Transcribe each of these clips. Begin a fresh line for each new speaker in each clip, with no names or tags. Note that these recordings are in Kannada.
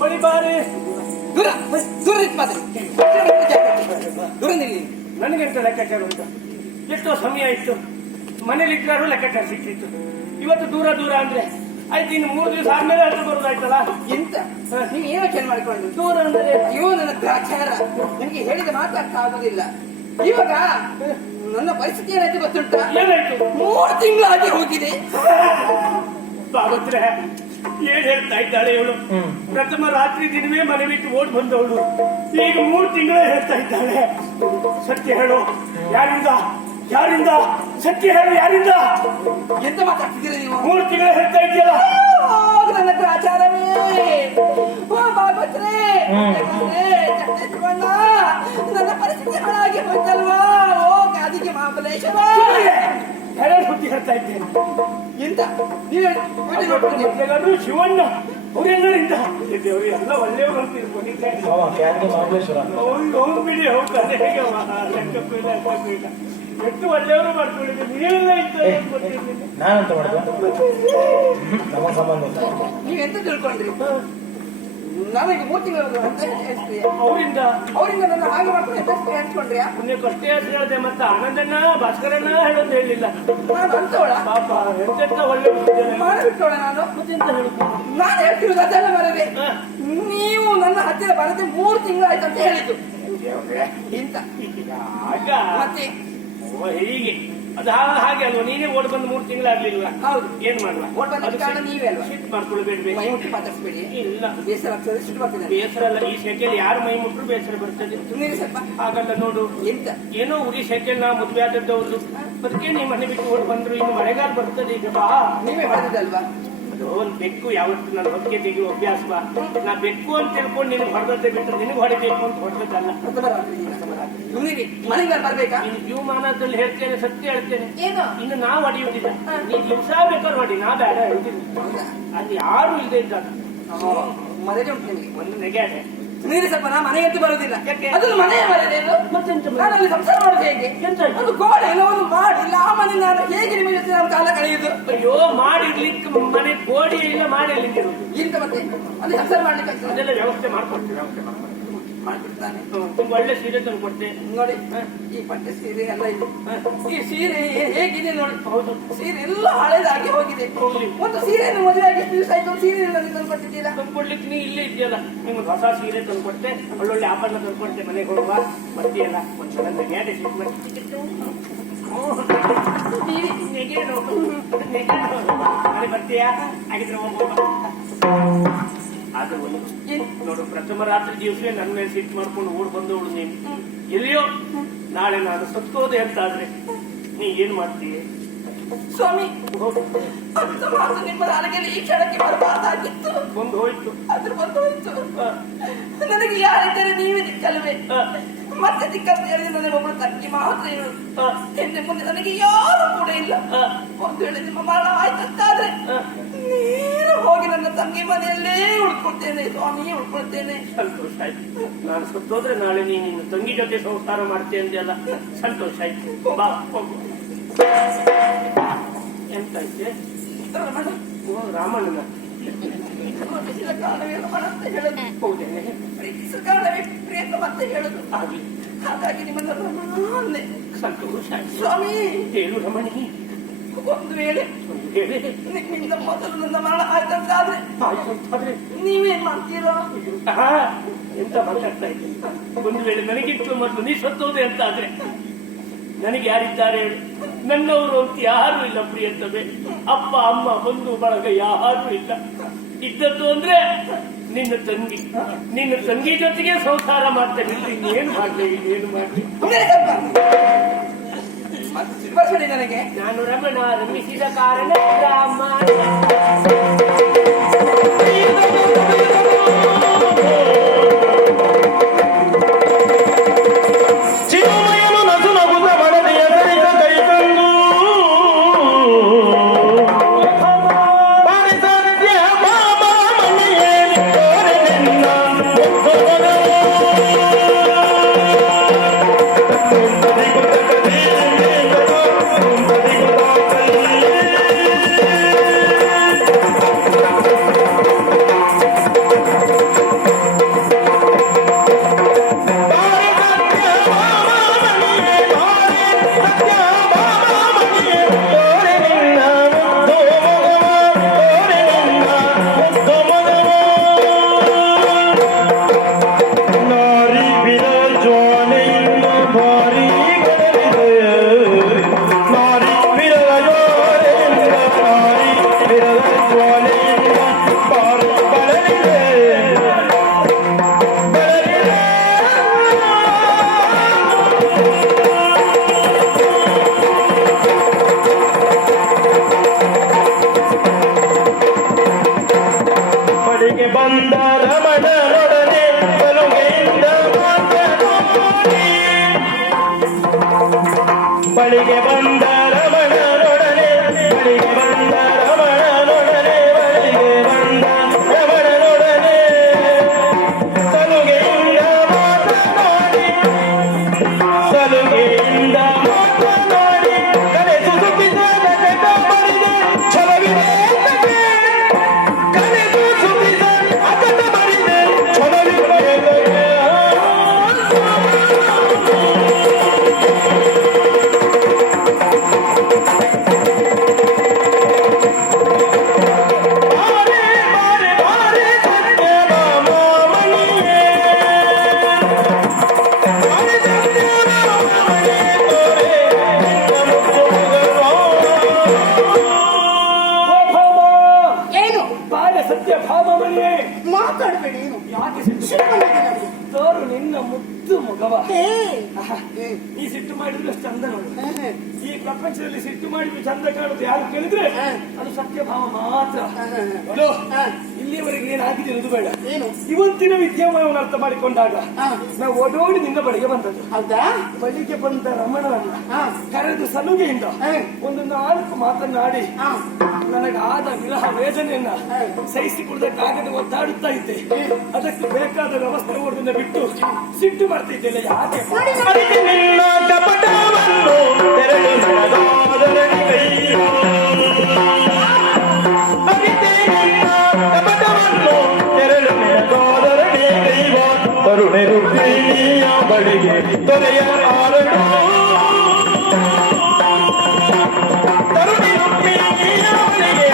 ಬಳಿ ಬಾರಿ.
ದೂರ ದೂರ ನಿಂತು ಮಾತಾಡಿ ದೂರ ನಿಲ್ಲಿ.
ನನಗೆಂತ ಲೆಕ್ಕಾಚಾರ ಉಂಟು? ಎಷ್ಟೋ ಸಮಯ ಇತ್ತು ಮನೇಲಿ ಲೆಕ್ಕ ಲೆಕ್ಕಾಚಾರ ಸಿಕ್ತಿತ್ತು ಇವತ್ತು ದೂರ ದೂರ ಅಂದ್ರೆ ಆಯ್ತು ಇನ್ನು ಮೂರು ದಿವಸ ಆದ್ಮೇಲೆ ಹತ್ರ ಬರುದಾಯ್ತಲ್ಲ?
ಎಂತ? ನೀವು ಏನೋ ಚೆನ್ನ ಮಾಡ್ಕೊಂಡು
ದೂರ ಅಂದ್ರೆ?
ಅಯ್ಯೋ ನನ್ನ ಗ್ರಾಚಾರ ನಿಮಗೆ ಹೇಳಿದ ಮಾತ್ರ ಅರ್ಥ ಆಗುದಿಲ್ಲ. ಇವಾಗ ನನ್ನ ಪರಿಸ್ಥಿತಿ ಏನಾಯ್ತು ಗೊತ್ತುಂಟ?
ಏನಾಯ್ತು?
ಮೂರು ತಿಂಗಳಾಗಿ ಹೋಗಿದೆ.
ಬಾಬತ್ರೆ ಏನ್ ಹೇಳ್ತಾ ಇದ್ದಾಳೆ ಇವಳು? ಪ್ರಥಮ ರಾತ್ರಿ ದಿನವೇ ಮನೆ ಬಿಟ್ಟು ಓಡ್ ಬಂದವಳು. ಈಗ ಮೂರು ತಿಂಗಳೇ ಹೇಳ್ತಾ ಇದ್ದಾಳೆ. ಸತ್ಯ ಹೇಳು. ಯಾರಿಂದ? ಯಾರಿಂದ? ಸತ್ಯ ಹೇಳು ಯಾರಿಂದ?
ಎಂತ ಮಾತಾಡ್ತಿದ್ದೀರ ನೀವು?
ಮೂರು ತಿಂಗಳೇ ಹೇಳ್ತಾ ಇದೆಯಲ್ಲ
ನನ್ನ ಗ್ರಾಚಾರವೇ ಓ ಭಾಗವತ್ರೆ. ನನ್ನ ಪರಿಸ್ಥಿತಿ ಹಾಳಾಗಿ ಹೋಯ್ತಲ್ವಾ ಓ ಕಾದಿಗೆ ಮಹಾಬಲೇಶ್ವರ.
ಹೇಳ ಸುದ್ದಿ ಹೇಳ್ತಾ ಇದ್ದೇನೆ.
ಎಂತ? ನೀವು ಹೇಳಿ. ಹೇಳಿ ನೋಡ್ಕೊಂಡು.
ಮೊದಲೆಗಾದ್ರು ಶಿವಣ್ಣ ಅವರೆಲ್ಲರಿಂದ ದೇವರು ಎಲ್ಲ ಒಳ್ಳೆಯವರು ಅಂತ ತಿಳ್ಕೊಂಡಿದ್ದಾರೆ
ಅವ ಕ್ಯಾನ್ಗೆ ಮಹಾಬಲೇಶ್ವರ
ಅವ್ನು ಅವ್ನು ಬಿಡಿ ಹೋಗ್ತಾನೆ ಹೇಗೆ ಲೆಕ್ಕಕ್ಕೂ ಇಲ್ಲ ಲೆಕ್ಕಕ್ಕೂ ಇಲ್ಲ. ಎಷ್ಟು ಒಳ್ಳೆಯವರು ಮಾಡ್ಕೊಂಡಿದ್ದೆ. ನೀವೆಲ್ಲ ಗೊತ್ತಿರ್ಲಿಲ್ಲ.
ನಾನಂತ ಮಾಡ್ತೀನಿ ನಮ್ಮ ಸಂಬಂಧ.
ನೀವೆಂತ ತಿಳ್ಕೊಂಡ್ರಿ? ನನಗೆ ಮೂರು ತಿಂಗಳು
ಅವರಿಂದ.
ಅವರಿಂದ ನನ್ನ ಹಾಗೆ ಮಾಡ್ಕೊಂಡು ಎಂತ ಹೇಳ್ಕೊಂಡ್ರ್ಯಾ
ಪುಣ್ಯ ಕಷ್ಟೇ ಹೇಳ್ದೆ ಮತ್ತೆ ಆನಂದಣ್ಣ ಭಾಸ್ಕರಣ್ಣ ಹೇಳೋದು ಹೇಳಿಲ್ಲ.
ನಾನು ಅಂತವಳ
ಪಾಪ ಎಂತೆಂತ
ಒಳ್ಳೆ ಮಾಡಿಬಿಟ್ಟವಳ ನಾನು?
ಮತ್ತೆಂತ ಹೇಳುದು
ನಾನು ಹೇಳ್ತಿರೋದು ಅದೆಲ್ಲ ಮರದೆ. ನೀವು ನನ್ನ ಹತ್ತಿರ ಬರದೆ ಮೂರು ತಿಂಗಳು ಆಯ್ತು ಅಂತ ಹೇಳಿದ್ದು. ಇಂತ.
ಆಗ
ಮತ್ತೆ?
ಹೀಗೆ. ಅದು ಹಾಗೆ ಅಲ್ವಾ? ನೀನೇ ಓಡ್ ಬಂದು ಮೂರು ತಿಂಗಳಾಗ್ಲಿಲ್ವಾ?
ಹೌದು.
ಏನ್ ಮಾಡುವ?
ಓಡ್ ಬಂದ ಕಾರಣ ನೀವೇ ಅಲ್ವಾ?
ಸಿಟ್ಟು ಮಾಡ್ಕೊಳ್ಬೇಡ್ಬೇಕು
ಮೈ ಮುಟ್ಟಿ ಮಾತಾಡ್ಸ್ಬೇಡಿ.
ಇಲ್ಲ.
ಬೇಸರ ಆಗ್ತದೆ ಸಿಟ್ಟು ಬರ್ತದೆ
ಬೇಸರ ಅಲ್ಲ ಈ ಸೆಕೆಯಲ್ಲಿ ಯಾರು ಮೈ ಮುಟ್ರು ಬೇಸರ ಬರ್ತದೆ.
ಸುಮ್ಮನೆ ಸ್ವಲ್ಪ.
ಹಾಗಲ್ಲ ನೋಡು.
ಎಂತ?
ಏನೋ ಉರಿ ಸೆಕೆಲ್ ನಾ ಮದುವೆ ಆದದ್ದವ್ರದ್ದು ಅದಕ್ಕೆ ನೀವು ಮನೆ ಬಿಟ್ಟು ಓಡ್ ಬಂದ್ರು ಇನ್ನು ಮಳೆಗಾಲ ಬರ್ತದೆ ಈಗ ಬಾ.
ನೀವೇ ಹೊಡೆದಲ್ವಾ
ಅದು ಒಂದ್ ಬೆಕ್ಕು ಯಾವತ್ತು ನನ್ನ ಹೊತ್ತಿಗೆ ತೆಗೆಯುವ ಅಭ್ಯಾಸ ಬಾ. ನಾ ಬೆಕ್ಕು ಅಂತ ತಿಳ್ಕೊಂಡು ನಿನಗೆ ಹೊಡೆದ್ರೆ ಬಿಟ್ಟರೆ ನಿನಗೆ ಹೊಡಿಬೇಕು ಅಂತ ಹೊಡೆದದ್ದಲ್ಲ.
ಸುಮ್ಮನಿರಿ ಮನೆಗೆ ಬರ್ಬೇಕಾ?
ಇನ್ನು ಜೀವಮಾನದಲ್ಲಿ ಹೇಳ್ತೇನೆ ಸತ್ಯ ಹೇಳ್ತೇನೆ.
ಏನು?
ಇನ್ನು ನಾವು ಹೊಡೆಯುವುದಿಲ್ಲ ನೀ ದಿವಸ ಬೇಕಾದ್ರೆ ಮಾಡಿ ನಾ ಬೇಡ ಹೇಳ್ತೀನಿ. ಅಲ್ಲಿ ಯಾರು ಇದೆ ಇದ್ದಾಗ.
ಮನೆಗೆ ಹೋಗ್ತೀನಿ
ಒಂದು ನೆಗೆಯಾಡೆ
ನೀರು ಸ್ವಲ್ಪ ನಾ ಮನೆಗೆ ಬರುದಿಲ್ಲ
ಬರೋದಿಲ್ಲ.
ಅದು ಮನೆಯ ಮನೆ
ಮತ್ತೆಂತ ಮನೆ?
ನಾನು ಅಲ್ಲಿ ಸಂಸಾರ ಮಾಡೋದು ಹೇಗೆ? ಒಂದು ಗೋಡೆ ಏನೋ ಒಂದು ಮಾಡಿಲ್ಲ ಆ ಮನೆ ನಾನು ಹೇಗೆ ನಿಮಗೆ ನಾನು ಕಾಲ ಕಳೆಯುದು
ಅಯ್ಯೋ ಮಾಡಿರ್ಲಿಕ್ಕೆ ಮನೆ ಕೋಡಿ ಇಲ್ಲ ಮಾಡಿರ್ಲಿಕ್ಕೆ.
ಇಂತ ಮತ್ತೆ. ಅಲ್ಲಿ ಸಂಸಾರ ಮಾಡ್ಲಿಕ್ಕೆ
ಅದೆಲ್ಲ ವ್ಯವಸ್ಥೆ ಮಾಡ್ಕೊಡ್ತೀವಿ ವ್ಯವಸ್ಥೆ ಮಾಡ್ಕೊಡ್ತೀವಿ.
ಮಾಡ್ಬಿಡ್ತಾನೆ.
ತುಂಬಾ ಒಳ್ಳೆ ಸೀರೆ ತಂದು ಕೊಟ್ಟೆ
ನೋಡಿ ಈ ಪಟ್ಟೆ ಸೀರೆ ಎಲ್ಲ ಇದೆ ಈ ಸೀರೆ ಹೇಗಿದೆ ನೋಡಿ
ಹೌದು
ಸೀರೆ ಎಲ್ಲ ಹಳೇದಾಗಿ ಹೋಗಿದೆ. ಒಂದು ಸೀರೆ ಮದುವೆ ಆಗಿ ದಿವಸ ಆಯ್ತು ಸೀರೆ ನನಗೆ ತಂದು ಕೊಟ್ಟಿದ್ದೀರಾ
ತಂದು ಕೊಡ್ಲಿಕ್ಕೆ ನೀ ಇಲ್ಲೇ ಇದೆಯಲ್ಲ ನಿಮ್ಗೆ ಹೊಸ ಸೀರೆ ತಂದು ಕೊಟ್ಟೆ ಒಳ್ಳೊಳ್ಳೆ ಆಭರಣ ತಂದು ಕೊಡ್ತೆ ಮನೆಗೆ ಹೋಗುವ ಬರ್ತೀಯಲ್ಲ ಒಂದು ಸಲ ನೆಗೆಯಾಡೆ ಸಿಟ್ಟು ಮನೆ ಬರ್ತೀಯಾ ಹಾಗಿದ್ರೆ ಹೋಗುವ ಆದ್ರೆ ಒಂದು ನೋಡು ಪ್ರಥಮ ರಾತ್ರಿ ದಿವಸ ನನ್ನ ಮೇಲೆ ಸಿಟ್ಟು ಮಾಡ್ಕೊಂಡು ಓಡ್ ಬಂದವಳು ನೀನು. ಎಲ್ಲಿಯೋ? ನಾಳೆ ನಾನು ಸತ್ತೋದೆ ಅಂತ ಆದ್ರೆ ನೀ ಏನ್ ಮಾಡ್ತೀಯ?
ಸ್ವಾಮಿ ಮಾತು ನಿಮ್ಮ ನನಗೆಲ್ಲ ಈ ಕ್ಷಣಕ್ಕೆ ಬರಬಾರ್ದಾಗಿತ್ತು.
ಬಂದು ಹೋಯ್ತು.
ಅದ್ರ ಬಂದು ಹೋಯ್ತು. ನನಗೆ ಯಾರಿದ್ದಾರೆ ನೀವೇ ದಿಕ್ಕಲ್ವೇ
ಆ,
ಮತ್ತೆ ಹೇಳಿದ್ರೆ ನನಗೆ ಒಬ್ಬಳು ತಂಗಿ ಮಾತ್ರ ಇರು
ಆ,
ಹಿಂದೆ ಮುಂದೆ ನನಗೆ ಯಾರು ಕೂಡ ಇಲ್ಲ. ಒಂದು ವೇಳೆ ನಿಮ್ಮ ಮರಣ ಆಯ್ತಂತಾದ್ರೆ ನೀನು ಹೋಗಿ ನನ್ನ ತಂಗಿ ಮನೆಯಲ್ಲೇ ಉಳ್ಕೊಳ್ತೇನೆ ಸ್ವಾಮಿ ಉಳ್ಕೊಳ್ತೇನೆ.
ಸಂತೋಷ ಆಯ್ತು. ನಾನು ಸುತ್ತೋದ್ರೆ ನಾಳೆ ನೀನು ನಿನ್ನ ತಂಗಿ ಜೊತೆ ಸಂಸಾರ ಮಾಡ್ತೇನೆ ಅಂದೆಲ್ಲ ಸಂತೋಷ ಆಯ್ತು. ಬಾ ಹೋಗು. ಎಂತ ಐತೆ ರಾಮಣ್ಣನ
ಕಾರಣವೇ ರಮಣ ಅಂತ ಹೇಳುದು
ಹೌದೇನೆ
ಪ್ರೀತಿಸಿದ ಕಾಲವೇ ಪ್ರಿಯತಮ ಅಂತ ಹೇಳೋದು
ಆಗ್ಲಿ
ಹಾಗಾಗಿ ನಿಮ್ಮನ್ನ
ಸಂತೋಷ
ಸ್ವಾಮಿ
ಏನು ರಮಣಿ
ಒಂದು ವೇಳೆ ನಿಮ್ಮಿಂದ ಮೊದಲು ನನ್ನ ಮರಣ ಆಯ್ತಂತಾದ್ರೆ
ಆಯ್ತು ಅಂತಾದ್ರೆ
ನೀವೇನ್ ಮಾಡ್ತೀರಾ
ಎಂತ ಮಾತಾಡ್ತಾ ಇದ್ದೀನಿ ಒಂದು ವೇಳೆ ನನಗಿಂತಲೂ ಮೊದಲು ನೀ ಸತ್ತೋದೆ ಅಂತ ಆದ್ರೆ ನನಗೆ ಯಾರಿದ್ದಾರೆ ಹೇಳು. ನನ್ನವರು ಅಂತ ಯಾರು ಇಲ್ಲ ಪ್ರಿಯತಮೆ ಅಪ್ಪ ಅಮ್ಮ ಬಂಧು ಬಳಗ ಯಾರು ಇಲ್ಲ. ಇದ್ದದ್ದು ಅಂದ್ರೆ ನಿನ್ನ ತಂಗಿ. ನಿನ್ನ ತಂಗಿ ಜೊತೆಗೆ ಸಂಸಾರ ಮಾಡ್ತೇನೆ. ಇಲ್ಲಿ ಇನ್ನೇನು ಮಾಡ್ಲಿ ಏನು ಮಾಡ್ಲಿ?
ನನಗೆ.
ನಾನು ರಮಣ ರಮಿಸಿದ ಕಾರಣ ರಾಮ.
ಬಳಿಗೆ ಬಂದ
ಮುದ್ದು ಮಗವ
ಏ,
ಆಹಾ,
ಹ್ಮ್,
ನೀ ಸಿಟ್ಟು ಮಾಡಿದ್ರೆ ಚಂದ ನೋಡು.
ಹ್ಮ್, ಹ್ಮ್,
ಈ ಪ್ರಪಂಚದಲ್ಲಿ ಸಿಟ್ಟು ಮಾಡಿದ್ರೆ ಚಂದ ಕಾಣುತ್ತೆ ಯಾರು ಕೇಳಿದ್ರೆ
ಹಾ.
ಅದು ಸತ್ಯಭಾವ ಮಾತ್ರ. ಇಲ್ಲಿಯವರೆಗೆ ಏನಾಗಿದೆ ಇರುವುದು ಬೇಡ.
ಏನು?
ಇವತ್ತಿನ ವಿದ್ಯಮಾನವನ್ನು ಅರ್ಥ ಮಾಡಿಕೊಂಡಾಗ. ನಾವು ಓಡೋಡಿ ನಿನ್ನ ಬಳಿಗೆ ಬಂದದ್ದು.
ಹೌದಾ?
ಬಳಿಗೆ ಬಂದ ರಮಣವನ್ನ
ಹಾ,
ಕರೆದು ಸಲುಗೆಯಿಂದ ಒಂದು ನಾಲ್ಕು ಮಾತನಾಡಿ
ಹಾ,
ನನಗಾದ ವಿರಹ ವೇದನೆಯನ್ನ ಸಹಿಸಿಕೊಳ್ಳದಕ್ಕಾಗದೆ ಒತ್ತಾಡುತ್ತಾ ಇದ್ದೆ. ಅದಕ್ಕೆ ಬೇಕಾದ ವ್ಯವಸ್ಥೆ ಓಡನ್ನ ಬಿಟ್ಟು ಸಿಟ್ಟು ಮಾಡ್ತಿದ್ದೆಲ್ಲ ಯಾಕೆ?
ನೋಡಿ,
ಕರುಣೆ ರುಕ್ಮಿಣಿಯ ಬಳಿಗೆ ತೊರೆಯ ಕರುಣೆ ರುಕ್ಮಿಣಿಯ ಬಳಿಗೆ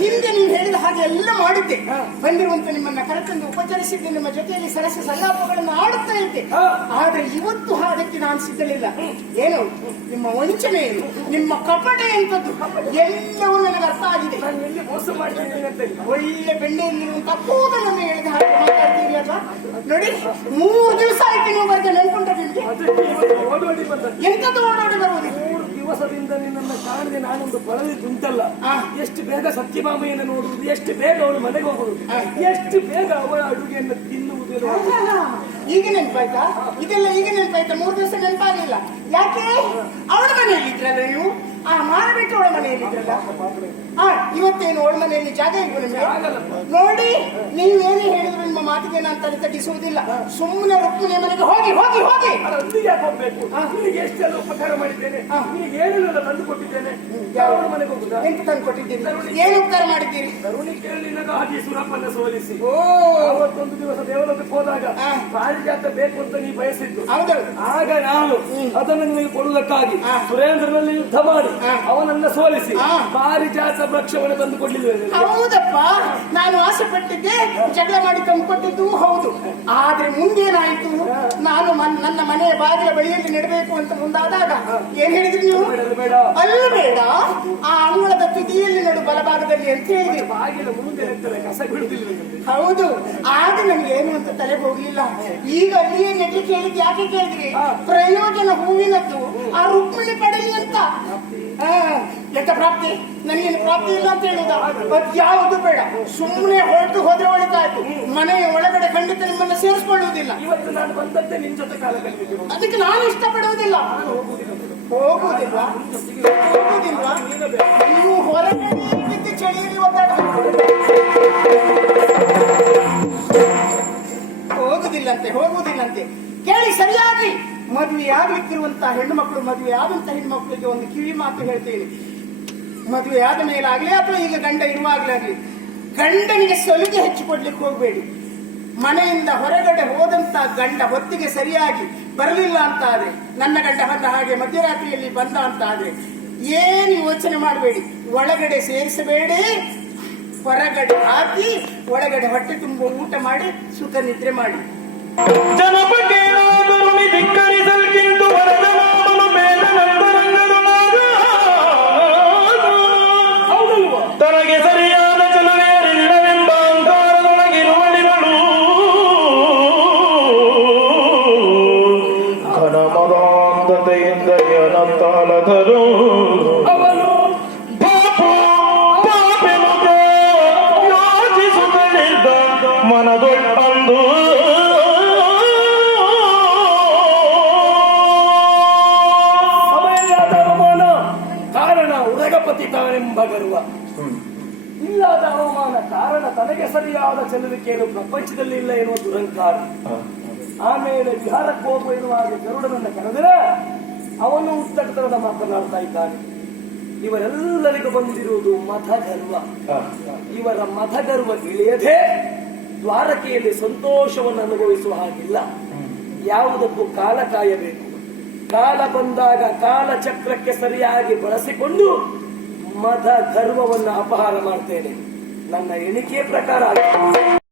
ಹಿಂದೆ ನೀವು ಹೇಳಿದ ಹಾಗೆ ಎಲ್ಲ ಮಾಡಿದ್ದೆ. ಬಂದಿರುವಂತ ನಿಮ್ಮನ್ನ ಕರೆತಂದು ಉಪಚರಿಸಿದ್ದೆ ನಿಮ್ಮ ಜೊತೆಯಲ್ಲಿ ಸರಸ ಸಲ್ಲಾಪಗಳನ್ನು ಆಡುತ್ತಾ ಇದ್ದೆ. ಆದ್ರೆ ಇವತ್ತು ಹಾಡಕ್ಕೆ ನಾನು ಸಿದ್ಧಲಿಲ್ಲ. ಏನು? ನಿಮ್ಮ ವಂಚನೆ ಏನು ನಿಮ್ಮ ಕಪಟ ಎಂಥದ್ದು ಎಲ್ಲವೂ ನನಗೆ ಅರ್ಥ ಆಗಿದೆ.
ನಾನು ಎಲ್ಲಿ ಮೋಸ ಮಾಡಿದ್ದೇನೆ ಅಂತ.
ಒಳ್ಳೆ ಬೆಣ್ಣೆಯಲ್ಲಿರುವಂತ ಕೂದಲನ್ನು ಹೇಳಿದ ಹಾಗೆ ಮಾತಾಡ್ತೀರಿ ಅಲ್ವಾ? ನೋಡಿ ಮೂರು ದಿವಸ ಆಯ್ತು ನೀವು ಬರ್ತಾ ನೆನ್ಕೊಂಡ್ರೆ ನಿಮ್ಗೆ
ಓಡೋಡಿ ಬಂದದ್ದು
ಎಂತದ್ದು ಓಡಾಡಿ ಬರುವುದಿಲ್ಲ
ಮೂರು ದಿವಸದಿಂದ ನಿನ್ನನ್ನು ಕಾಣದೆ ನಾನೊಂದು ಬಳಲಿ
ಆ.
ಎಷ್ಟು ಬೇಗ ಸತ್ಯಭಾಮೆಯನ್ನು ನೋಡುವುದು ಎಷ್ಟು ಬೇಗ ಅವಳು ಮನೆಗೆ ಹೋಗುವುದು. ಎಷ್ಟು ಬೇಗ ಅವಳ ಅಡುಗೆಯನ್ನು ತಿನ್ನುವುದು.
ಈಗ ನೆನ್ಪಾಯ್ತಾ? ಇದೆಲ್ಲ ಈಗ ನೆನ್ಪಾಯ್ತಾ? ಮೂರು ದಿವಸ ನೆನಪಾಗಲಿಲ್ಲ. ಯಾಕೆ? ಅವಳ ಮನೆಯಲ್ಲಿ ಇದ್ರಲ್ಲ ನೀವು? ಆ ಮಾರಬಿಟ್ಟು ಅವಳ ಮನೆಯಲ್ಲಿ ಇದ್ರಲ್ಲ ಆ ಇವತ್ತೇನು ಅವಳ ಮನೆಯಲ್ಲಿ ಜಾಗ ಇಲ್ವ ನಿಮಗೆ?
ನೀವು
ನೋಡಿ ನೀವೇನೇ ಹೇಳಿದ್ರು ನಿಮ್ಮ ಮಾತಿಗೆ ನಾನು ತಲೆ ತಗ್ಗಿಸುವುದಿಲ್ಲ. ಸುಮ್ಮನೆ ರುಕ್ಮಿಣಿಯ ಮನೆಗೆ ಹೋಗಿ ಹೋಗಿ ಹೋಗಿ.
ಅಲ್ಲಿಗೆ ಹೋಗ್ಬೇಕು? ನಿನಗೆ ಎಷ್ಟೆಲ್ಲ ಉಪಕಾರ ಮಾಡಿದ್ದೇನೆ. ನಿನಗೆ ಏನೆಲ್ಲ ತಂದು ಕೊಟ್ಟಿದ್ದೇನೆ? ಅವಳ ಮನೆಗೆ ಹೋಗುದಾ?
ಎಂತ ತಂದು ಕೊಟ್ಟಿದ್ದೀನಿ ಏನು ಉಪಕಾರ ಮಾಡಿದ್ದೀರಿ?
ತರುಣಿ ಕೇಳಿ ಹಾಗೆ ಸುರಪ್ಪನ್ನ ಸೋಲಿಸಿ.
ಓ.
ಅವತ್ತೊಂದು ದಿವಸ ದೇವಲೋಕಕ್ಕೆ ಹೋದಾಗ. ಪಾರಿಜಾತ ಬೇಕು ಅಂತ ನೀ ಬಯಸಿದ್ದು. ಆಗ ನಾನು ಅದನ್ನು ನಿಮಗೆ ಕೊಡುವುದಕ್ಕಾಗಿ. ಸುರೇಂದ್ರನಲ್ಲಿ ಯುದ್ಧ ಮಾಡಿ. ಅವನನ್ನ ಸೋಲಿಸಿ. ಪಾರಿಜಾತ ವೃಕ್ಷವನ್ನು ತಂದು ಕೊಡ್ಲಿಲ್ಲ
ಹೌದಪ್ಪ ನಾನು ಆಸೆ ಪಟ್ಟಿದ್ದೆ ಜಗಳ ಮಾಡಿ ತಂದುಕೊಟ್ಟಿದ್ದು ಹೌದು. ಆದ್ರೆ ಮುಂದೇನಾಯ್ತು? ನಾನು ನನ್ನ ಮನೆಯ ಬಾಗಿಲ ಬಳಿಯಲ್ಲಿ ನೆಡಬೇಕು ಅಂತ ಮುಂದಾದಾಗ ಏನ್ ಹೇಳಿದ್ರಿ ನೀವು? ಅಲ್ಲ ಬೇಡ. ಆ ಅಂಗಳದ ತುದಿಯಲ್ಲಿ ನಡು ಬಲಭಾಗದಲ್ಲಿ ಅಂತ ಹೇಳಿದ್ರಿ
ಬಾಗಿಲ ಮುಂದೆ ಕಸ ಬಿಡುದಿಲ್ಲ
ಹೌದು. ಆದ್ರೆ ನನಗೆ ಏನು ಅಂತ ತಲೆ ಹೋಗ್ಲಿಲ್ಲ. ಈಗ ಅಲ್ಲಿಯೇ ನೆಡ್ಲಿಕ್ಕೆ ಹೇಳಿದ್ ಯಾಕೆ ಕೇಳಿದ್ರಿ? ಪ್ರಯೋಜನ ಹೂವಿನದ್ದು ಆ ರುಕ್ಮಿಣಿ ಪಡಲಿ ಅಂತ. ಎಂತ ಪ್ರಾಪ್ತಿ? ನನಗೇನು ಪ್ರಾಪ್ತಿ ಇಲ್ಲ ಅಂತ ಹೇಳುದ ಅದ್ ಯಾವುದು ಬೇಡ. ಸುಮ್ಮನೆ ಹೊರಟು ಹೋದ್ರೆ ಒಳಿತಾಯ್ತು ಮನೆಯ ಒಳಗಡೆ ಖಂಡಿತ ನಿಮ್ಮನ್ನ ಸೇರಿಸ್ಕೊಳ್ಳುವುದಿಲ್ಲ.
ಇವತ್ತು ನಾನು ಬಂದದ್ದೇ ನಿನ್ ಜೊತೆ ಕಾಲ
ಅದಕ್ಕೆ ನಾನು ಇಷ್ಟಪಡುವುದಿಲ್ಲ. ಹೋಗುವುದಿಲ್ಲ. ಹೋಗುವುದಿಲ್ಲ ನೀವು ಹೊರಗಡೆ ಇದ್ದಿದ್ದು ಚಳಿಯಲ್ಲಿ ಹೋಗುವುದಿಲ್ಲಂತೆ ಹೋಗುದಿಲ್ಲಂತೆ ಹೋಗುವುದಿಲ್ಲಂತೆ. ಕೇಳಿ ಸರಿಯಾಗಿ. ಮದುವೆ ಆಗ್ಲಿಕ್ಕಿರುವಂತಹ ಹೆಣ್ಣು ಮಕ್ಕಳು ಮದುವೆ ಆದಂತಹ ಹೆಣ್ಣು ಮಕ್ಕಳಿಗೆ ಒಂದು ಕಿವಿ ಮಾತು ಹೇಳ್ತೀನಿ. ಮದುವೆ ಆದ ಮೇಲಾಗ್ಲಿ ಅಥವಾ ಈಗ ಗಂಡ ಇರುವಾಗ್ಲಾಗ್ಲಿ ಗಂಡನಿಗೆ ಸಲುಗೆ ಹೆಚ್ಚು ಕೊಡ್ಲಿಕ್ಕೆ ಹೋಗ್ಬೇಡಿ. ಮನೆಯಿಂದ ಹೊರಗಡೆ ಹೋದಂತ ಗಂಡ ಹೊತ್ತಿಗೆ ಸರಿಯಾಗಿ ಬರಲಿಲ್ಲ ಅಂತ ಆದ್ರೆ, ನನ್ನ ಗಂಡ ಬಂದ ಹಾಗೆ ಮಧ್ಯರಾತ್ರಿಯಲ್ಲಿ ಬಂದ ಅಂತ ಆದ್ರೆ ಏನು ಯೋಚನೆ ಮಾಡಬೇಡಿ. ಒಳಗಡೆ ಸೇರಿಸಬೇಡಿ, ಹೊರಗಡೆ ಹಾಕಿ, ಒಳಗಡೆ ಹೊಟ್ಟೆ ತುಂಬ ಊಟ ಮಾಡಿ, ಸುಖ ನಿದ್ರೆ ಮಾಡಿ.
ಜನಪಕೇಳಾದರುಣಿ
ಉದಗಪತಿತಾನೆಂಬ ಇಲ್ಲಾದ ಅವಮಾನ ಕಾರಣ ತನಗೆ ಸರಿಯಾದ ಚೆಲ್ಲುವಿಕೆಯನ್ನು ಪ್ರಪಂಚದಲ್ಲಿ ಇಲ್ಲ ಎನ್ನುವ ದುರಂಕಾರ ಆಮೇಲೆ ವಿಹಾರಕ್ಕೆ ಹೋಗುವ ಎನ್ನುವಾಗ ಗರುಡನನ್ನು ಕರೆದರೆ ಅವನು ಉತ್ತಟತನದ ಮಾತನಾಡ್ತಾ ಇದ್ದಾನೆ. ಇವರೆಲ್ಲರಿಗೂ ಬಂದಿರುವುದು ಮತಗರ್ವ ಇವರ ಮತಗರ್ವ ಇಳಿಯದೆ ದ್ವಾರಕೆಯಲ್ಲಿ ಸಂತೋಷವನ್ನು ಅನುಭವಿಸುವ ಹಾಗಿಲ್ಲ. ಯಾವುದಕ್ಕೂ ಕಾಲ ಕಾಯಬೇಕು. ಕಾಲ ಬಂದಾಗ ಕಾಲ ಚಕ್ರಕ್ಕೆ ಸರಿಯಾಗಿ ಬಳಸಿಕೊಂಡು ಮತ ಗರ್ವವನ್ನು ಅಪಹಾರ ಮಾಡ್ತೇನೆ. ನನ್ನ ಎಣಿಕೆ ಪ್ರಕಾರ